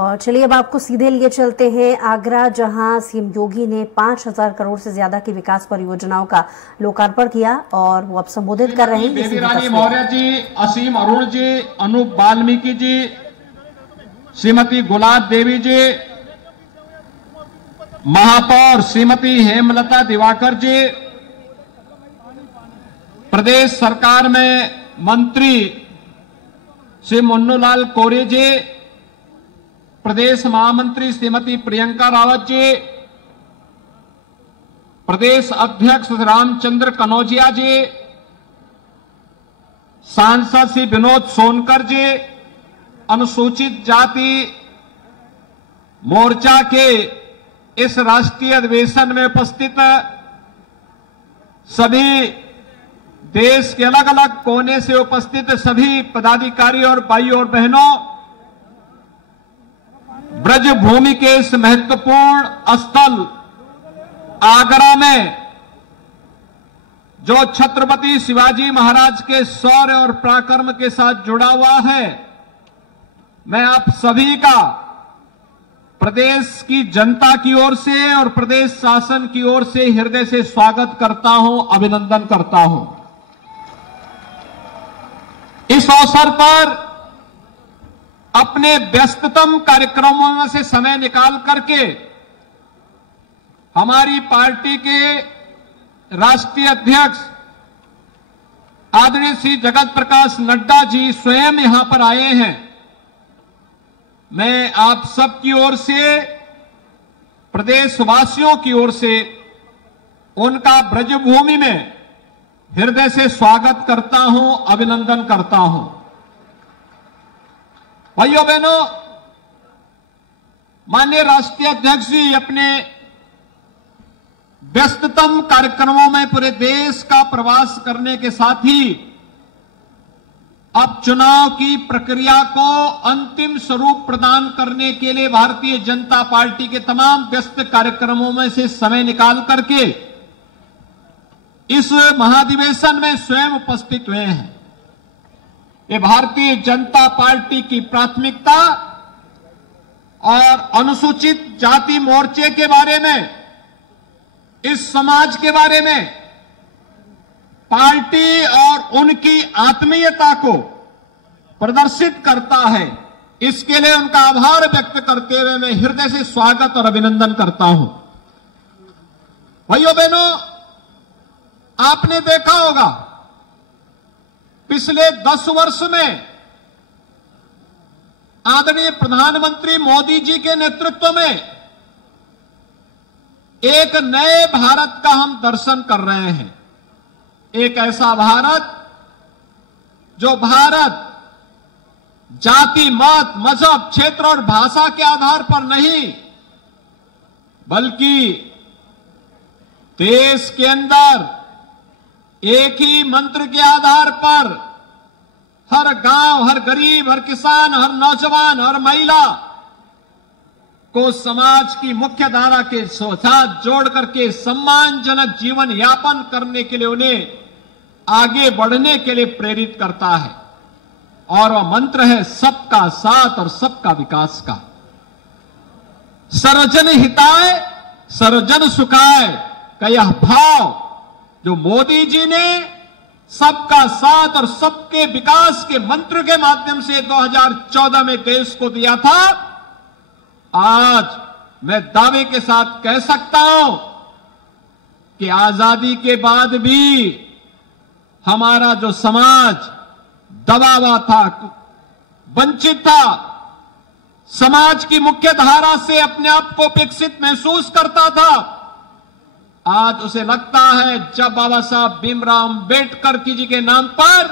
और चलिए अब आपको सीधे लिए चलते हैं आगरा, जहां सीएम योगी ने 5000 करोड़ से ज्यादा की विकास परियोजनाओं का लोकार्पण किया और वो अब संबोधित कर रहे हैं। बेबी रानी मौर्य जी, असीम अरुण जी, अनूप वाल्मीकि जी, श्रीमती गुलाब देवी जी, महापौर श्रीमती हेमलता दिवाकर जी, प्रदेश सरकार में मंत्री श्री मुन्नूलाल कोरे जी, प्रदेश महामंत्री श्रीमती प्रियंका रावत जी, प्रदेश अध्यक्ष रामचंद्र कनौजिया जी, सांसद श्री विनोद सोनकर जी, अनुसूचित जाति मोर्चा के इस राष्ट्रीय अधिवेशन में उपस्थित सभी देश के अलग अलग कोने से उपस्थित सभी पदाधिकारी और भाइयों और बहनों, ब्रज भूमि के इस महत्वपूर्ण स्थल आगरा में जो छत्रपति शिवाजी महाराज के शौर्य और पराक्रम के साथ जुड़ा हुआ है, मैं आप सभी का प्रदेश की जनता की ओर से और प्रदेश शासन की ओर से हृदय से स्वागत करता हूं, अभिनंदन करता हूं। इस अवसर पर अपने व्यस्ततम कार्यक्रमों में से समय निकाल करके हमारी पार्टी के राष्ट्रीय अध्यक्ष आदरणीय श्री जगत प्रकाश नड्डा जी स्वयं यहां पर आए हैं। मैं आप सबकी ओर से, प्रदेशवासियों की ओर से उनका ब्रजभूमि में हृदय से स्वागत करता हूं, अभिनंदन करता हूं। भाइयों बहनों, माननीय राष्ट्रीय अध्यक्ष जी अपने व्यस्ततम कार्यक्रमों में पूरे देश का प्रवास करने के साथ ही अब चुनाव की प्रक्रिया को अंतिम स्वरूप प्रदान करने के लिए भारतीय जनता पार्टी के तमाम व्यस्त कार्यक्रमों में से समय निकाल करके इस महाधिवेशन में स्वयं उपस्थित हुए हैं। ये भारतीय जनता पार्टी की प्राथमिकता और अनुसूचित जाति मोर्चे के बारे में, इस समाज के बारे में पार्टी और उनकी आत्मीयता को प्रदर्शित करता है। इसके लिए उनका आभार व्यक्त करते हुए मैं हृदय से स्वागत और अभिनंदन करता हूं। भाइयों बहनों, आपने देखा होगा पिछले 10 वर्ष में आदरणीय प्रधानमंत्री मोदी जी के नेतृत्व में एक नए भारत का हम दर्शन कर रहे हैं। एक ऐसा भारत जो भारत जाति, मत, मजहब, क्षेत्र और भाषा के आधार पर नहीं, बल्कि देश के अंदर एक ही मंत्र के आधार पर हर गांव, हर गरीब, हर किसान, हर नौजवान, हर महिला को समाज की मुख्य धारा के साथ जोड़ करके सम्मानजनक जीवन यापन करने के लिए उन्हें आगे बढ़ने के लिए प्रेरित करता है। और वह मंत्र है सबका साथ और सबका विकास का। सर्वजन हिताय सर्वजन सुखाय का यह भाव जो मोदी जी ने सबका साथ और सबके विकास के मंत्र के माध्यम से 2014 में देश को दिया था, आज मैं दावे के साथ कह सकता हूं कि आजादी के बाद भी हमारा जो समाज दबा हुआ था, वंचित था, समाज की मुख्य धारा से अपने आप को विकसित महसूस करता था, आज उसे लगता है जब बाबा साहब भीमराव अम्बेडकर जी के नाम पर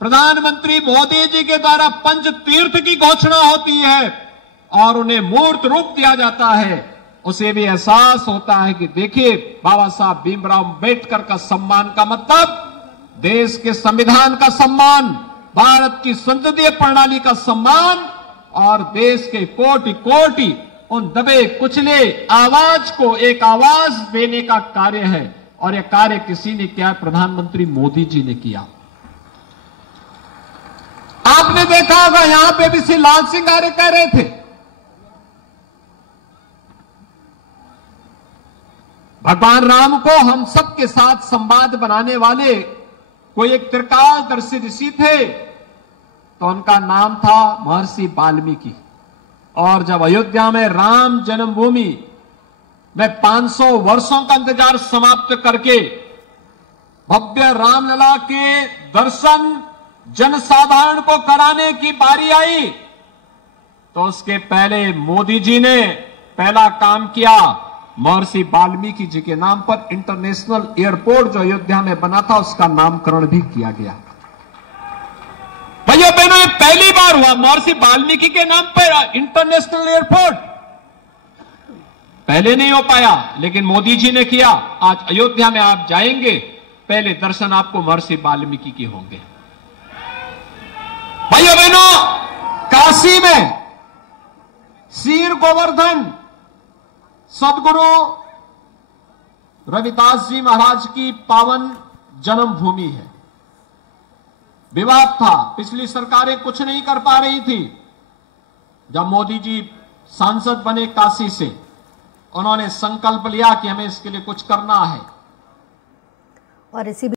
प्रधानमंत्री मोदी जी के द्वारा पंच तीर्थ की घोषणा होती है और उन्हें मूर्त रूप दिया जाता है, उसे भी एहसास होता है कि देखिए बाबा साहब भीमराव अम्बेडकर का सम्मान का मतलब देश के संविधान का सम्मान, भारत की संसदीय प्रणाली का सम्मान और देश के कोटि कोटि उन दबे कुचले आवाज को एक आवाज देने का कार्य है। और यह कार्य किसी ने किया, प्रधानमंत्री मोदी जी ने किया। आपने देखा होगा यहां पे भी श्री लाल सिंह आर्य कह रहे थे भगवान राम को हम सबके साथ संवाद बनाने वाले कोई एक त्रिकालदर्शी ऋषि थे, तो उनका नाम था महर्षि वाल्मीकि। और जब अयोध्या में राम जन्मभूमि में 500 वर्षों का इंतजार समाप्त करके भव्य रामलला के दर्शन जनसाधारण को कराने की बारी आई, तो उसके पहले मोदी जी ने पहला काम किया, महर्षि वाल्मीकि जी के नाम पर इंटरनेशनल एयरपोर्ट जो अयोध्या में बना था उसका नामकरण भी किया गया। भैया बहनों, ये पहली बार हुआ महर्षि वाल्मीकि के नाम पर इंटरनेशनल एयरपोर्ट। पहले नहीं हो पाया, लेकिन मोदी जी ने किया। आज अयोध्या में आप जाएंगे, पहले दर्शन आपको महर्षि वाल्मीकि के होंगे। भाइयों बहनों, काशी में शीर गोवर्धन सदगुरु रविदास जी महाराज की पावन जन्मभूमि है। विवाद था, पिछली सरकारें कुछ नहीं कर पा रही थी। जब मोदी जी सांसद बने काशी से, उन्होंने संकल्प लिया कि हमें इसके लिए कुछ करना है। और इसी